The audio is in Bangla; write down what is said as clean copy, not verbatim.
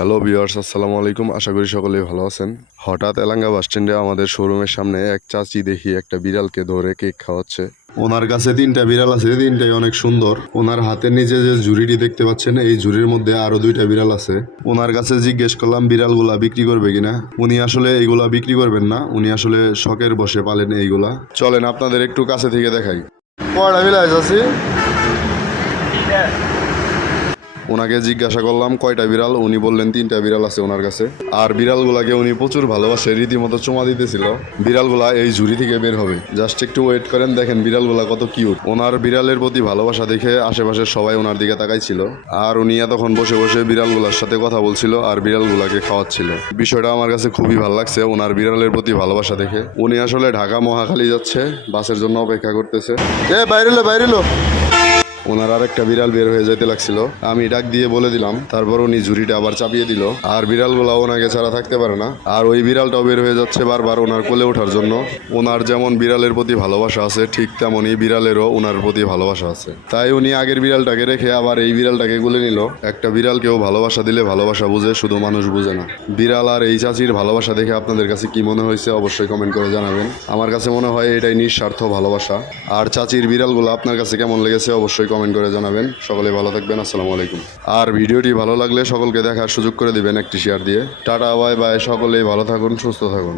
হ্যালো ভিউয়ার্স, আসসালামু আলাইকুম। আশা করি সকলেই ভালো আছেন। হঠাৎ এলাঙ্গা বাস স্ট্যান্ডে আমাদের শোরুমের সামনে এক চাচি দেখি একটা বিড়ালকে ধরে কেক খাওয়াচ্ছে। ওনার কাছে 3টা বিড়াল আছে, 3টাই অনেক সুন্দর। ওনার হাতের নিচে যে ঝুড়িটি দেখতে পাচ্ছেন, এই ঝুড়ির মধ্যে আরো 2টা বিড়াল আছে। ওনার কাছে জিজ্ঞেস করলাম বিড়ালগুলা বিক্রি করবে কিনা। উনি আসলে এইগুলা বিক্রি করবেন না, উনি আসলে শখের বসে পালেন এইগুলা। চলেন আপনাদের একটু কাছে থেকে দেখাই। কয়টা বিড়াল আছে? ওনাকে জিজ্ঞাসা করলাম কয়টা বিড়াল, উনি বললেন 3টা বিড়াল আছে ওনার কাছে। আর বিড়ালগুলাকে উনি প্রচুর ভালোবাসে, রীতিমতো চুমা দিতেছিল। বিড়ালগুলা এই ঝুড়ি থেকে বের হবে, জাস্ট একটু ওয়েট করেন, দেখেন বিড়ালগুলা কত কিউট। ওনার বিড়ালের প্রতি ভালোবাসা দেখে আশেপাশের সবাই ওনার দিকে তাকাইছিল। আর উনি এতক্ষণ বসে বসে বিড়ালগুলার সাথে কথা বলছিল আর বিড়ালগুলাকে খাওয়াচ্ছিল। বিষয়টা আমার কাছে খুবই ভালো লাগছে ওনার বিড়ালের প্রতি ভালোবাসা দেখে। উনি আসলে ঢাকা মহাখালী যাচ্ছে, বাসের জন্য অপেক্ষা করতেছে। বাইরেলো ওনার আর একটা বিড়াল বের হয়ে যেতে লাগছিল, আমি ডাক দিয়ে বলে দিলাম। তারপর উনি ঝুড়িটা আবার চাপিয়ে দিল। আর বিড়ালগুলা ওনাকে ছাড়া থাকতে পারে না। আর ওই বিড়ালটাও বের হয়ে যাচ্ছে বারবার ওনার কোলে ওঠার জন্য। ওনার যেমন বিড়ালের প্রতি ভালোবাসা আছে, ঠিক তেমনই বিড়ালেরও ওনার প্রতি ভালোবাসা আছে। তাই উনি আগের বিড়ালটাকে রেখে আবার এই বিড়ালটাকে কোলে নিল। একটা বিড়ালকেও ভালোবাসা দিলে ভালোবাসা বুঝে, শুধু মানুষ বুঝে না। বিড়াল আর এই চাচির ভালোবাসা দেখে আপনাদের কাছে কি মনে হয়েছে অবশ্যই কমেন্ট করে জানাবেন। আমার কাছে মনে হয় এটাই নিঃস্বার্থ ভালোবাসা। আর চাচির বিড়ালগুলো আপনার কাছে কেমন লেগেছে অবশ্যই কমেন্ট করে জানাবেন। সকলে ভালো থাকবেন, আসসালামু আলাইকুম। আর ভিডিওটি ভালো লাগলে সকলকে দেখার সুযোগ করে দিবেন একটি শেয়ার দিয়ে। টাটা, বাই বাই, সকলেই ভালো থাকুন, সুস্থ থাকুন।